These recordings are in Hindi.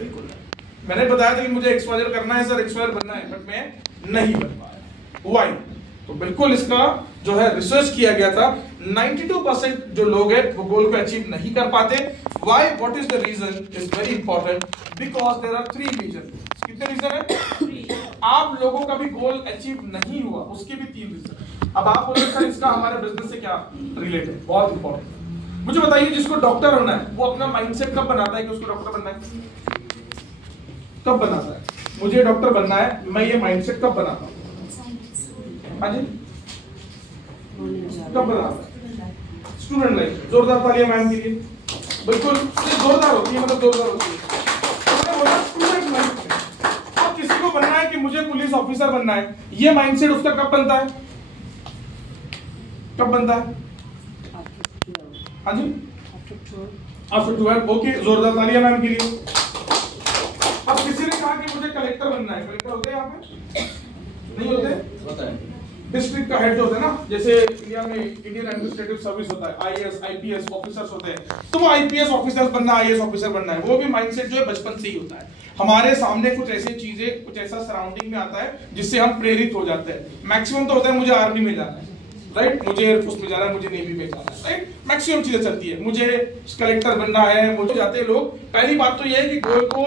बिल्कुल नहीं। मैंने बताया था कि मुझे XYZ करना है सर, XYZ बनना है, बट मैं नहीं बन पाया। व्हाई? तो बिल्कुल इसका जो है रिसर्च किया गया था, 92% जो लोग हैं वो गोल को अचीव नहीं कर पाते। Why? What is the reason is very important, because there are 3 reason. कितने रीजन है? आप लोगों का भी गोल अचीव नहीं हुआ, उसके भी 3 रीजन। अब आप बोलोगे सर इसका हमारे बिजनेस से क्या रिलेट है? बहुत इंपॉर्टेंट। मुझे बताइए, जिसको डॉक्टर होना है वो अपना माइंडसेट कब बनाता है कि उसको डॉक्टर बनना है? कब बनाता है? मुझे डॉक्टर बनना है, मैं ये माइंडसेट कब बनाता हूँ? हाँ जी, कब बनाता है? Student life. जोरदार तालियां मैम के लिए। बिल्कुल जोरदार होती है, मतलब जोरदार होती है। स्टूडेंट लाइफ में अब किसी को बनना है कि मुझे पुलिस ऑफिसर बनना है, ये माइंडसेट उसका कब बनता है? कब बनता है? हाँ जी, आफ्टर 12। ओके, जोरदार तालियां मैम के लिए। अब किसी ने कहा कि मुझे कलेक्टर बनना है, कलेक्टर होते हैं यहाँ पे? नहीं होते? होता है। डिस्ट्रिक्ट का हेड होता है ना, जैसे इंडिया में इंडियन एडमिनिस्ट्रेटिव सर्विस होता है, आईएएस आईपीएस ऑफिसर्स होते हैं, तो वो आईपीएस ऑफिसर बनना, आईएएस ऑफिसर बनना है, वो भी माइंडसेट जो है बचपन से ही होता है। हमारे सामने कुछ ऐसी चीजें, कुछ ऐसा सराउंडिंग में आता है जिससे हम प्रेरित हो जाते हैं। मैक्सिमम तो होता है मुझे आर्मी में जाना है, राइट, मुझे एयरफोर्स में जाना है, मुझे नेवी में जाना है, राइट, मैक्सिमम चीजें चलती है, मुझे कलेक्टर बनना है, मुझे जाते हैं लोग। पहली बात तो यह है कि गोल को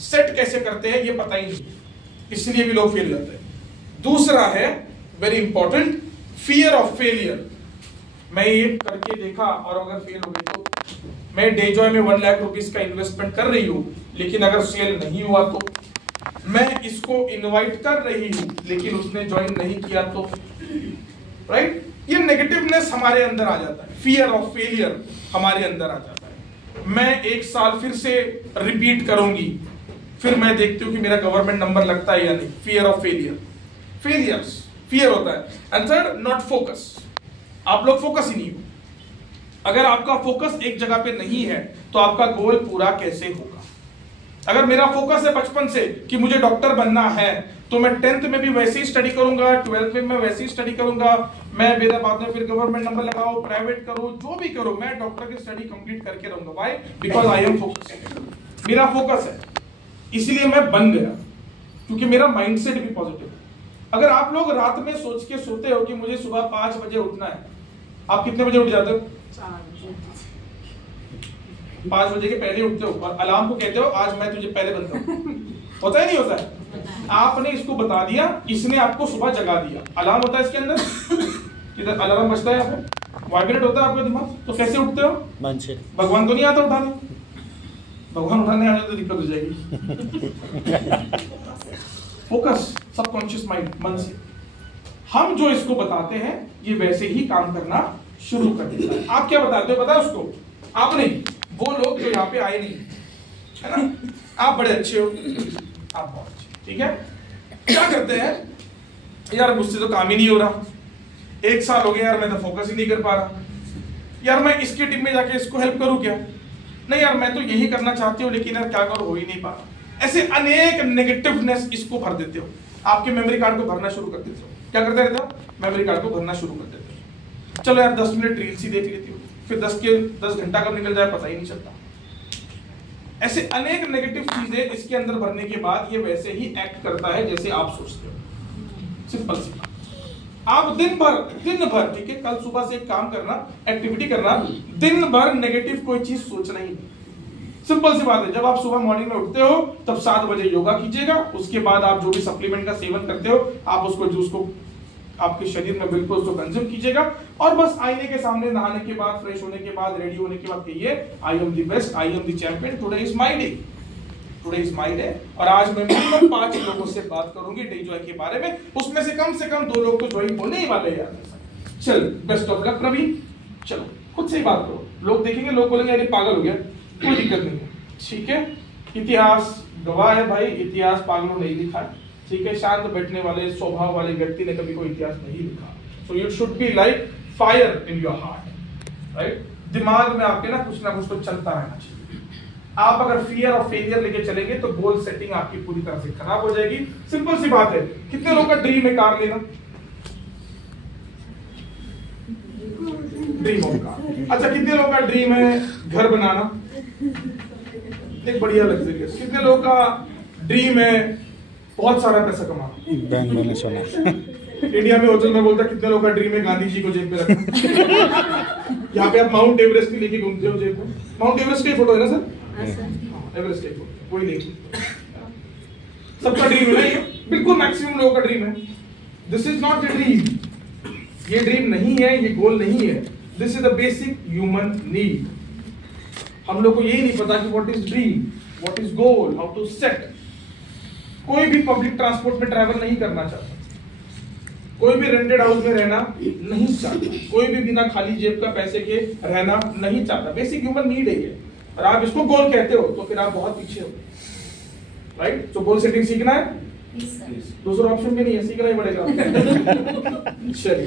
सेट कैसे करते हैं ये पता ही नहीं, इसलिए भी लोग फेल जाते हैं। दूसरा है very important, fear of failure. मैं ये करके देखा और अगर फेल हो गई तो? मैं डेजॉय में 1 लाख रुपीस का इन्वेस्टमेंट कर रही हूं, लेकिन अगर सेल नहीं हुआ तो? मैं इसको इनवाइट कर रही हूं लेकिन उसने ज्वाइन नहीं किया तो? राइट, ये नेगेटिवनेस हमारे अंदर आ जाता है, फियर ऑफ फेलियर हमारे अंदर आ जाता है। मैं 1 साल फिर से रिपीट करूंगी, फिर मैं देखती हूँ कि मेरा गवर्नमेंट नंबर लगता है या नहीं। Fear of failure, failures, fear होता है। And third, not focus. आप लोग फोकस ही नहीं हो। अगर आपका फोकस एक जगह पे नहीं है तो आपका गोल पूरा कैसे होगा? अगर मेरा फोकस है बचपन से कि मुझे डॉक्टर बनना है, तो मैं 10th में भी वैसे ही स्टडी करूंगा, 12th में मैं वैसे ही स्टडी करूंगा, मैं मेरा बाद में फिर गवर्नमेंट नंबर लगाओ, प्राइवेट करो, जो भी करो, मैं डॉक्टर की स्टडी कंप्लीट करके रहूंगा। Why? Because I am focus. मेरा फोकस है, इसलिए मैं बन गया, क्योंकि मेरा माइंडसेट भी पॉजिटिव है। अगर आप लोग रात में सोच के सोते हो कि मुझे सुबह 5 बजे उठना है, आप कितने बजे उठ जाते हो? 5 बजे के पहले उठते हो और अलार्म को कहते हो आज मैं तुझे पहले बनता हूं। होता है नहीं होता है? आपने इसको बता दिया, इसने आपको सुबह जगा दिया। अलार्म होता है इसके अंदर, किधर अलार्म बजता है, यहाँ पे वाइब्रेट होता है आपका दिमाग, तो कैसे उठते हो? भगवान तो नहीं आता उठाने, भगवान उठाने आ जाए तो दिक्कत हो जाएगी। फोकस, सबकॉन्शियस माइंड, मन से हम जो इसको बताते हैं ये वैसे ही काम करना शुरू कर देता है। आप क्या बताते हो पता है उसको? आप नहीं, वो लोग जो यहाँ पे आए नहीं, है ना? आप बड़े अच्छे हो, आप बहुत अच्छे, ठीक है? क्या करते हैं, यार मुझसे तो काम ही नहीं हो रहा, 1 साल हो गया यार, मैं तो फोकस ही नहीं कर पा रहा, यार मैं इसकी टीम में जाके इसको हेल्प करूं क्या? नहीं यार मैं तो यही करना चाहती हूँ लेकिन यार क्या करूं, हो ही नहीं पा रहा। ऐसे अनेक नेगेटिवनेस इसको भर देते हो, आपके मेमोरी कार्ड को भरना शुरू कर देते हो। क्या करते रहते हो? मेमोरी कार्ड को भरना शुरू कर देते हो। चलो यार 10 मिनट रील्स ही देख लेती हो, फिर 10 घंटा कब निकल जाए पता ही नहीं चलता। ऐसे अनेक नेगेटिव चीजें इसके अंदर भरने के बाद ये वैसे ही एक्ट करता है जैसे आप सोचते हो। सिंपल सी बात। आप दिन भर, ठीक है, कल सुबह से एक काम करना, एक्टिविटी करना, दिन भर नेगेटिव कोई चीज सोचना ही नहीं। सिंपल सी बात है। जब आप सुबह मॉर्निंग में उठते हो तब 7 बजे योगा कीजिएगा, उसके बाद आप जो भी सप्लीमेंट का सेवन करते हो आप उसको जूस को आपके शरीर में बिल्कुल उसको कंज्यूम कीजिएगा, और बस आईने के सामने नहाने के बाद, फ्रेश होने के बाद, रेडी होने के बाद कहिए I am the best, I am the champion, today is my day, today is my day. और आज मैं मिनिमम 5 लोगों से बात करूंगी डे जॉय के बारे में, उसमें से कम 2 लोग तो ज्वाइन होने ही वाले यार। चल बेस्ट ऑफ लक प्रवीण, चलो खुद से ही बात करो, लोग देखेंगे, लोग बोलेंगे अरे पागल हो गया, कोई दिक्कत नहीं है, ठीक है? इतिहास गवाह है भाई, इतिहास पागलों नहीं लिखा है, ठीक है? शांत बैठने वाले स्वभाव वाले व्यक्ति ने कभी कोई इतिहास नहीं लिखा। So you should be like fire in your heart, right? दिमाग में आपके ना कुछ तो चलता रहना चाहिए। आप अगर फियर ऑफ फेलियर लेके चलेंगे तो गोल सेटिंग आपकी पूरी तरह से खराब हो जाएगी। सिंपल सी बात है। कितने लोग का ड्रीम है कार लेना? Dream of car. अच्छा, कितने लोग का ड्रीम है घर बनाना? एक बढ़िया लग्जरियस। कितने लोगों का ड्रीम है बहुत सारा पैसा कमाना? बैंक बैलेंस होना। इंडिया में होटल में बोलता कितने लोगों का ड्रीम है गांधी जी को जेब में रखना। यहाँ पे आप माउंट एवरेस्ट की लेके घूमते हो जेब में। माउंट एवरेस्ट की फोटो है ना सर? एवरेस्ट की फोटो कोई नहीं, सबका ड्रीम है ना ये, बिल्कुल मैक्सिमम लोगों का ड्रीम है। This is not a dream, ये ड्रीम नहीं है, ये गोल नहीं है। This is the basic human need. हम लोग को यही नहीं पता कि what is dream, what is goal, how to set. कोई भी पब्लिक ट्रांसपोर्ट में ट्रैवल नहीं करना चाहता, कोई भी रेंटेड हाउस में रहना नहीं चाहता, कोई भी बिना खाली जेब का पैसे के रहना नहीं चाहता। बेसिक ह्यूमन नीड है ये, और आप इसको गोल कहते हो तो फिर आप बहुत पीछे हो, राइट? तो गोल सेटिंग सीखना है, दूसरा ऑप्शन भी नहीं है, सीखना ही पड़ेगा। चलिए,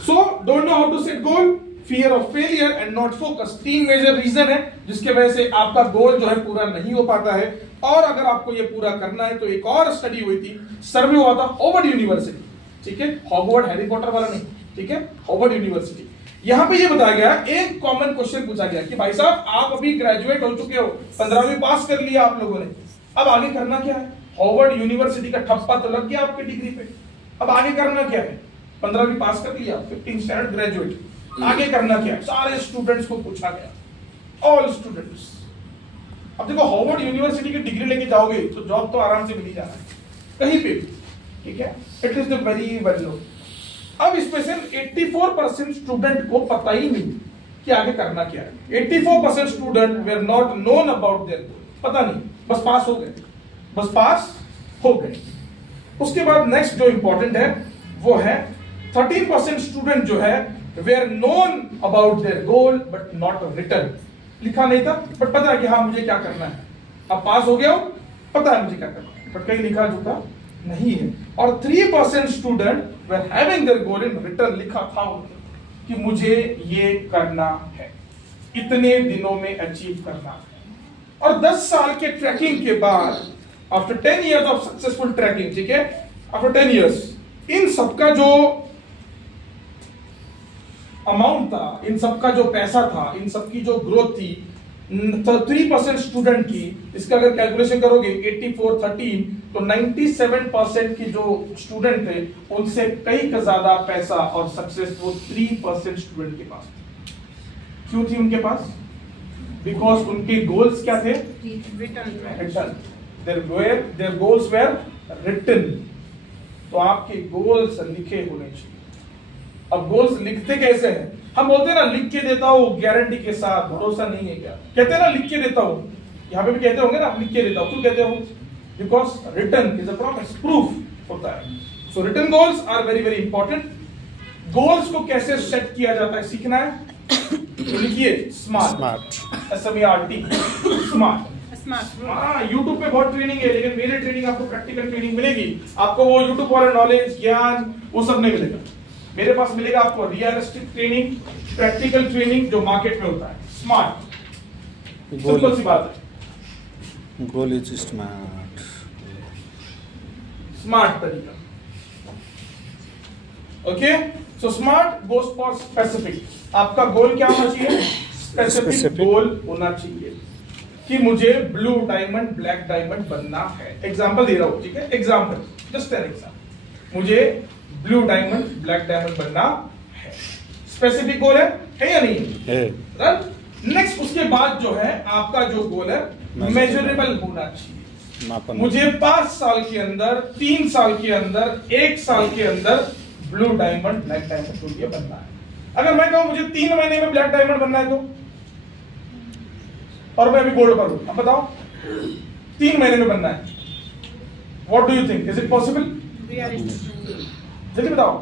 so don't know how to set goal, fear of failure and not focus. 3 major reason है जिसके वजह से आपका गोल जो है पूरा नहीं हो पाता है। और अगर आपको ये पूरा करना है तो एक और स्टडी हुई थी, सर्वे हुआ था हार्वर्ड यूनिवर्सिटी, ठीक है? हॉगवर्ड हैरी पॉटर वाला नहीं, ठीक है? Harvard university. यहां पे ये बताया गया, एक कॉमन क्वेश्चन पूछा गया कि भाई साहब आप अभी ग्रेजुएट हो चुके हो, 15वीं पास कर लिया आप लोगों ने, अब आगे करना क्या है? हार्वर्ड यूनिवर्सिटी का ठप्पा तो लग गया आपके डिग्री पे, अब आगे करना क्या है? 15वीं पास कर लिया, 15 स्टैंडर्ड ग्रेजुएट, आगे करना क्या है? सारे स्टूडेंट्स को पूछा गया, ऑल स्टूडेंट्स। अब देखो हार्वर्ड यूनिवर्सिटी की डिग्री लेके जाओगे तो जॉब तो आराम से मिल ही जाना है कहीं पे भी, ठीक है? It is the very well known. अब इसमें से 84% स्टूडेंट को पता ही नहीं कि आगे करना क्या है। 84% student were not known about their गोल, पता नहीं, बस पास हो गए, बस पास हो गए। उसके बाद नेक्स्ट जो इंपॉर्टेंट है वो है 13% स्टूडेंट जो है were known about their goal but not written. लिखा नहीं था बट पता है कि हाँ मुझे क्या करना है, अब पास हो गया हूं, पता है मुझे क्या करना है, बट कहीं लिखा जुटा नहीं है। और 3% student were having their goal in written, लिखा था कि मुझे ये करना है, इतने दिनों में अचीव करना है। और 10 साल के ट्रैकिंग के बाद, after 10 years of successful tracking, ठीक है, आफ्टर 10 years, इन सबका जो अमाउंट था, इन सबका जो पैसा था, इन सबकी जो ग्रोथ थी 3% स्टूडेंट की, इसका अगर कैलकुलेशन करोगे 84 13 तो 97% की जो स्टूडेंट थे उनसे कई का ज्यादा पैसा और सक्सेस वो 3% स्टूडेंट के पास। क्यों थी उनके पास? बिकॉज उनके गोल्स क्या थे? Written. Their goals were written. तो आपके गोल्स लिखे होने चाहिए। अब गोल्स लिखते कैसे हैं? हम बोलते हैं ना लिख के देता हूं गारंटी के साथ, भरोसा नहीं है क्या? कहते हैं ना लिख के देता हूं, यहां पे भी कहते होंगे ना लिख के देता हूं। क्यों कहते हो? Because written is a promise, proof होता है। So written goals are very very important. Goals को कैसे सेट किया जाता है सीखना है तो लिखिए स्मार्ट, SMART, स्मार्ट। हाँ, यूट्यूब पे बहुत ट्रेनिंग है, लेकिन मेरे ट्रेनिंग आपको प्रैक्टिकल ट्रेनिंग मिलेगी। आपको वो यूट्यूब वाला नॉलेज, ज्ञान, वो सब नहीं मिलेगा। मेरे पास मिलेगा आपको रियलिस्टिक ट्रेनिंग, प्रैक्टिकल ट्रेनिंग जो मार्केट में होता है। स्मार्ट, सिंपल सी बात है। गोल इज स्मार्ट, स्मार्ट तरीका। Okay, so smart goes for specific. आपका गोल क्या होना चाहिए? स्पेसिफिक गोल होना चाहिए कि मुझे ब्लू डायमंड, ब्लैक डायमंड बनना है। एग्जांपल दे रहा हूं, ठीक है? Example, just an example. मुझे ब्लू डायमंड, ब्लैक डायमंड बनना है। स्पेसिफिक गोल है या नहीं है? नेक्स्ट उसके बाद जो है आपका जो गोल है मेजरेबल होना चाहिए। मुझे 5 साल के अंदर, 3 साल के अंदर, 1 साल के अंदर ब्लू डायमंड, ब्लैक डायमंड के लिए बनना है। अगर मैं कहूं मुझे 3 महीने में ब्लैक डायमंड बनना है तो, और मैं अभी गोल्ड पर हूं, अब बताओ 3 महीने में बनना है, what do you think? Is it possible? जल्दी बताओ।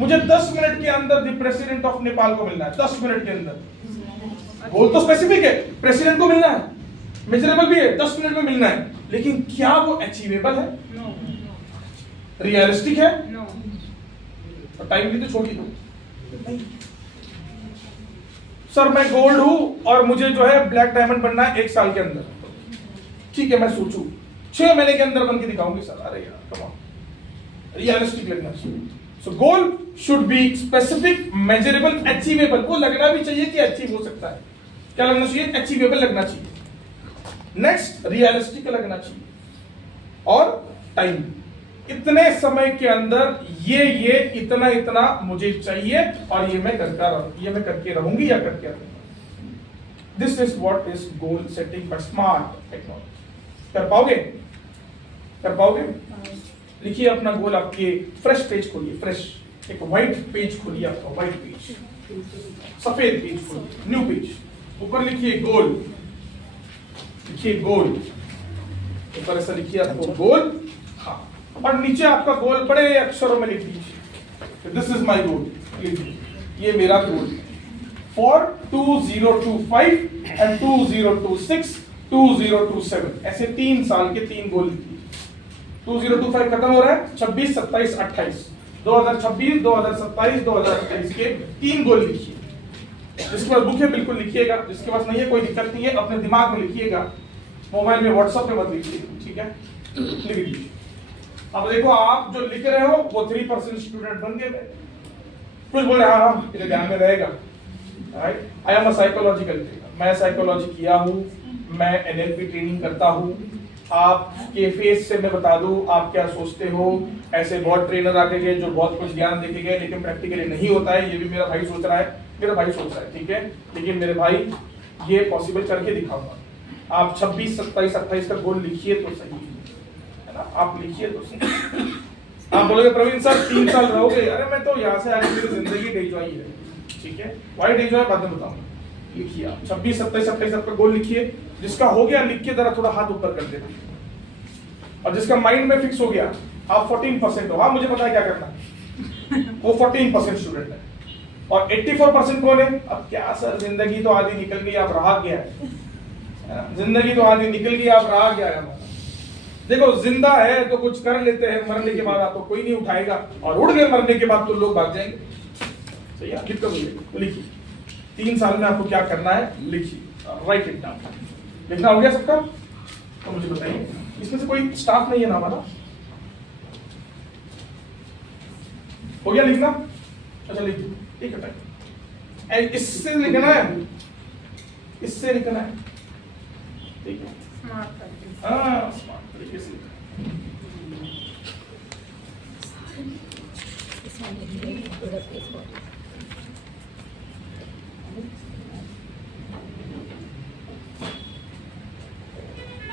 मुझे 10 मिनट के अंदर द प्रेसिडेंट ऑफ नेपाल को मिलना है, 10 मिनट के अंदर। गोल तो स्पेसिफिक है, प्रेसिडेंट को मिलना है, मेजरेबल भी है, 10 मिनट में मिलना है, लेकिन क्या वो अचीवेबल है? रियलिस्टिक है? और टाइम भी तो छोड़ ही दो। सर मैं गोल्ड हूं और मुझे जो है ब्लैक डायमंड बनना है 1 साल के अंदर, ठीक है मैं सोचूं 6 महीने के अंदर बन के दिखाऊंगी सर। अरे यार कम ऑन, रियलिस्टिक लगना चाहिए। So goal should be specific, measurable, achievable. वो लगना भी चाहिए कि अचीव हो सकता है। क्या लगना चाहिए? अचीवेबल लगना चाहिए। नेक्स्ट रियलिस्टिक लगना चाहिए, और टाइम, इतने समय के अंदर ये इतना इतना मुझे चाहिए और ये मैं करके रहूंगी या करके रहूंगा। This is what is goal setting by smart technology. कर पाओगे? लिखिए अपना गोल, आपके फ्रेश पेज खोलिए, फ्रेश एक व्हाइट पेज खोलिए, आपका व्हाइट पेज, सफेद पेज खोलिए, न्यू पेज। ऊपर लिखिए गोल, लिखिए गोल, ऊपर ऐसा लिखिए आपको गोल, हाँ, और नीचे आपका गोल बड़े अक्षरों में लिख दीजिए, दिस इज माई गोल, ये मेरा गोल फॉर 2025 एंड 2026 2027, ऐसे 3 साल के 3 गोल लिखिए। 2025 खत्म हो रहा है, 26 27 28, 2026 2027 2028 के 3 गोल लिखिए। जिसके पास बुक है बिल्कुल लिखिएगा, जिसके पास नहीं है कोई दिक्कत नहीं है, अपने दिमाग में लिखिएगा, मोबाइल में व्हाट्सएप पे मत लिखिए, ठीक है? लिख लीजिए। अब देखो आप जो लिख रहे हो वो 3% स्टूडेंट बन गए, कुछ बोले हाँ इधर ध्यान में रहेगा। I am a psychological trainer, मैं साइकोलॉजी किया हूँ, मैं एनएलपी ट्रेनिंग करता हूँ। आपके फेस से मैं बता दूं आप क्या सोचते हो। ऐसे बहुत ट्रेनर आके गए जो बहुत कुछ ज्ञान देके गए, लेकिन प्रैक्टिकली नहीं होता है। ये भी मेरा भाई सोच रहा है, ठीक है, लेकिन मेरे भाई ये पॉसिबल करके दिखाऊंगा। आप 26 27 28 का गोल लिखिए तो सही है ना, आप लिखिए तो सही। आप बोलोगे प्रवीण सर 3 साल रहोगे, अरे मैं तो यहाँ से आगे मेरी जिंदगी डेजॉय है, ठीक है, वाई डेजॉय बाद में बताऊंगा। लिखिए आप 26 27 28 आपका गोल लिखिए। जिसका हो गया लिख के जरा थोड़ा हाथ ऊपर कर देना, और जिसका माइंड में फिक्स हो गया आप 14% हो, हाँ मुझे पता है क्या करना है, वो 14% स्टूडेंट है, और 84% कौन है? अब क्या सर जिंदगी तो आधी निकल गई, आप रहा क्या है, जिंदगी तो आधी निकल गई, आप रहा क्या है। देखो जिंदा है तो कुछ कर लेते हैं, मरने के बाद आपको कोई नहीं उठाएगा, और उड़ गए मरने के बाद तो लोग भाग जाएंगे। सही है, लिखिए 3 साल में आपको क्या करना है लिखिए, राइट इट डाउन। लिखना हो गया सबका? तो मुझे बताइए, इसमें से कोई स्टाफ नहीं है ना हमारा? हो गया लिखना? अच्छा लिखिए, ठीक है, इससे लिखना है, इससे लिखना है, ठीक है, हाँ स्मार्ट तरीके से लिखना।